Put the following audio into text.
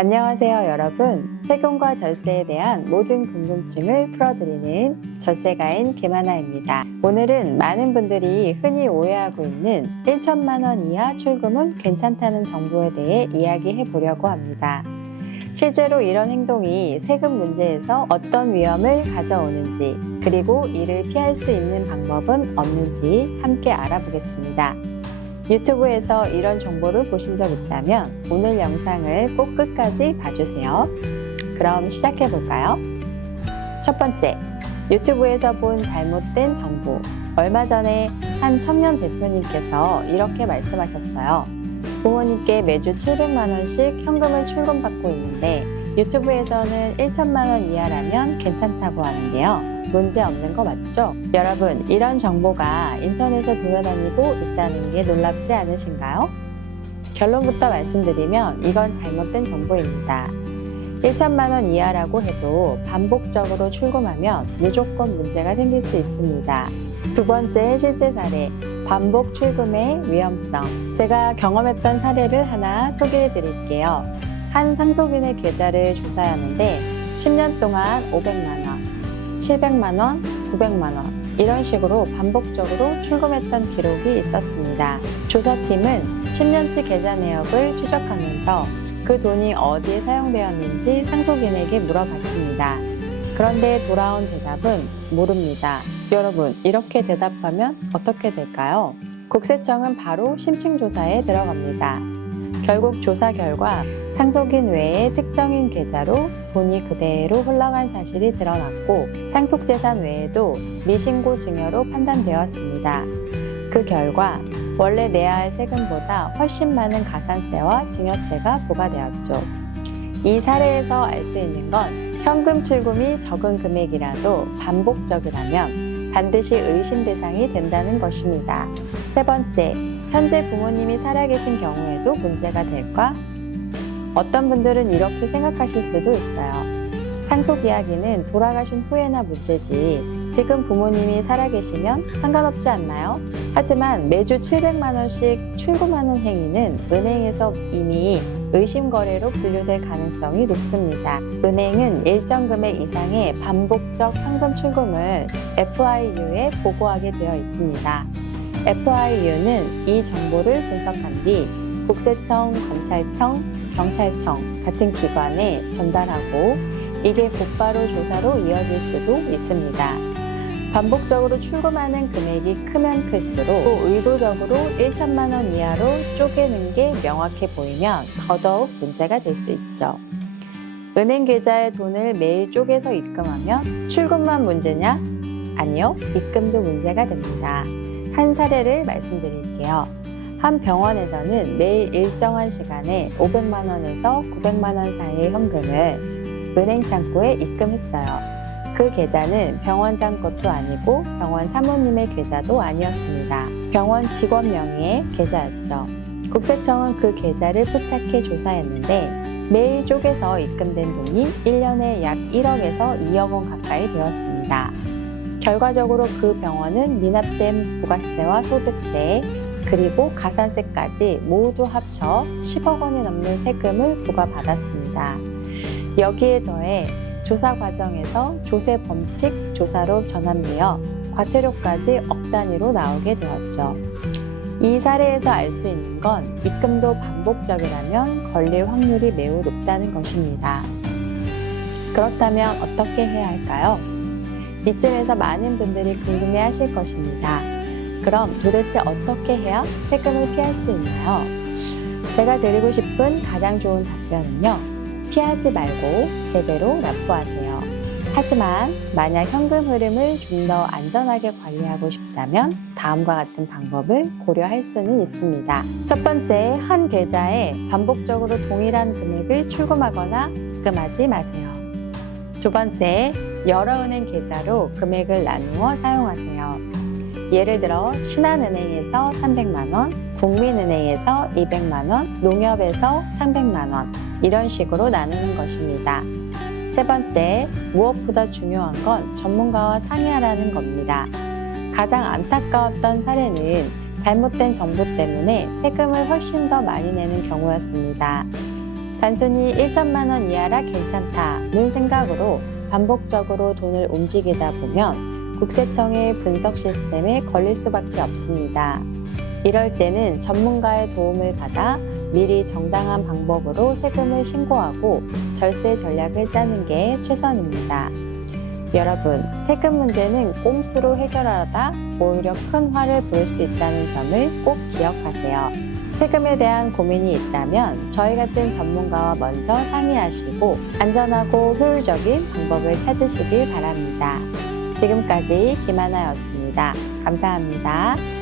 안녕하세요, 여러분. 세금과 절세에 대한 모든 궁금증을 풀어드리는 절세가인 김하나입니다. 오늘은 많은 분들이 흔히 오해하고 있는 1천만 원 이하 출금은 괜찮다는 정보에 대해 이야기해 보려고 합니다. 실제로 이런 행동이 세금 문제에서 어떤 위험을 가져오는지, 그리고 이를 피할 수 있는 방법은 없는지 함께 알아보겠습니다. 유튜브에서 이런 정보를 보신 적 있다면 오늘 영상을 꼭 끝까지 봐주세요. 그럼 시작해 볼까요? 첫 번째, 유튜브에서 본 잘못된 정보. 얼마 전에 한 청년 대표님께서 이렇게 말씀하셨어요. 부모님께 매주 700만 원씩 현금을 출금받고 있는데 유튜브에서는 1천만 원 이하라면 괜찮다고 하는데요. 문제 없는 거 맞죠? 여러분, 이런 정보가 인터넷에 돌아다니고 있다는 게 놀랍지 않으신가요? 결론부터 말씀드리면 이건 잘못된 정보입니다. 1천만 원 이하라고 해도 반복적으로 출금하면 무조건 문제가 생길 수 있습니다. 두 번째 실제 사례, 반복 출금의 위험성. 제가 경험했던 사례를 하나 소개해 드릴게요. 한 상속인의 계좌를 조사하는데 10년 동안 500만 원, 700만 원, 900만 원 이런 식으로 반복적으로 출금했던 기록이 있었습니다. 조사팀은 10년치 계좌 내역을 추적하면서 그 돈이 어디에 사용되었는지 상속인에게 물어봤습니다. 그런데 돌아온 대답은 모릅니다. 여러분, 이렇게 대답하면 어떻게 될까요? 국세청은 바로 심층조사에 들어갑니다. 결국 조사 결과 상속인 외에 특정인 계좌로 돈이 그대로 흘러간 사실이 드러났고 상속재산 외에도 미신고 증여로 판단되었습니다. 그 결과 원래 내야 할 세금보다 훨씬 많은 가산세와 증여세가 부과되었죠. 이 사례에서 알 수 있는 건 현금 출금이 적은 금액이라도 반복적이라면 반드시 의심 대상이 된다는 것입니다. 세 번째, 현재 부모님이 살아계신 경우에도 문제가 될까? 어떤 분들은 이렇게 생각하실 수도 있어요. 상속 이야기는 돌아가신 후에나 문제지 지금 부모님이 살아계시면 상관없지 않나요? 하지만 매주 700만 원씩 출금하는 행위는 은행에서 이미 의심 거래로 분류될 가능성이 높습니다. 은행은 일정 금액 이상의 반복적 현금 출금을 FIU에 보고하게 되어 있습니다. FIU는 이 정보를 분석한 뒤 국세청, 검찰청, 경찰청 같은 기관에 전달하고 이게 곧바로 조사로 이어질 수도 있습니다. 반복적으로 출금하는 금액이 크면 클수록 또 의도적으로 1천만 원 이하로 쪼개는 게 명확해 보이면 더더욱 문제가 될 수 있죠. 은행 계좌에 돈을 매일 쪼개서 입금하면 출금만 문제냐? 아니요, 입금도 문제가 됩니다. 한 사례를 말씀드릴게요. 한 병원에서는 매일 일정한 시간에 500만 원에서 900만 원 사이의 현금을 은행 창구에 입금했어요. 그 계좌는 병원장 것도 아니고 병원 사모님의 계좌도 아니었습니다. 병원 직원 명의의 계좌였죠. 국세청은 그 계좌를 포착해 조사했는데 매일 쪼개서 입금된 돈이 1년에 약 1억에서 2억 원 가까이 되었습니다. 결과적으로 그 병원은 미납된 부가세와 소득세 그리고 가산세까지 모두 합쳐 10억 원이 넘는 세금을 부과받았습니다. 여기에 더해 조사 과정에서 조세 범칙 조사로 전환되어 과태료까지 억 단위로 나오게 되었죠. 이 사례에서 알 수 있는 건 입금도 반복적이라면 걸릴 확률이 매우 높다는 것입니다. 그렇다면 어떻게 해야 할까요? 이쯤에서 많은 분들이 궁금해 하실 것입니다. 그럼 도대체 어떻게 해야 세금을 피할 수 있나요? 제가 드리고 싶은 가장 좋은 답변은요. 피하지 말고 제대로 납부하세요. 하지만 만약 현금 흐름을 좀 더 안전하게 관리하고 싶다면 다음과 같은 방법을 고려할 수는 있습니다. 첫 번째, 한 계좌에 반복적으로 동일한 금액을 출금하거나 입금하지 마세요. 두 번째, 여러 은행 계좌로 금액을 나누어 사용하세요. 예를 들어 신한은행에서 300만 원, 국민은행에서 200만 원, 농협에서 300만 원 이런 식으로 나누는 것입니다. 세 번째, 무엇보다 중요한 건 전문가와 상의하라는 겁니다. 가장 안타까웠던 사례는 잘못된 정보 때문에 세금을 훨씬 더 많이 내는 경우였습니다. 단순히 1천만 원 이하라 괜찮다는 생각으로 반복적으로 돈을 움직이다 보면 국세청의 분석 시스템에 걸릴 수밖에 없습니다. 이럴 때는 전문가의 도움을 받아 미리 정당한 방법으로 세금을 신고하고 절세 전략을 짜는 게 최선입니다. 여러분, 세금 문제는 꼼수로 해결하다 오히려 큰 화를 부를 수 있다는 점을 꼭 기억하세요. 세금에 대한 고민이 있다면 저희 같은 전문가와 먼저 상의하시고 안전하고 효율적인 방법을 찾으시길 바랍니다. 지금까지 김하나였습니다. 감사합니다.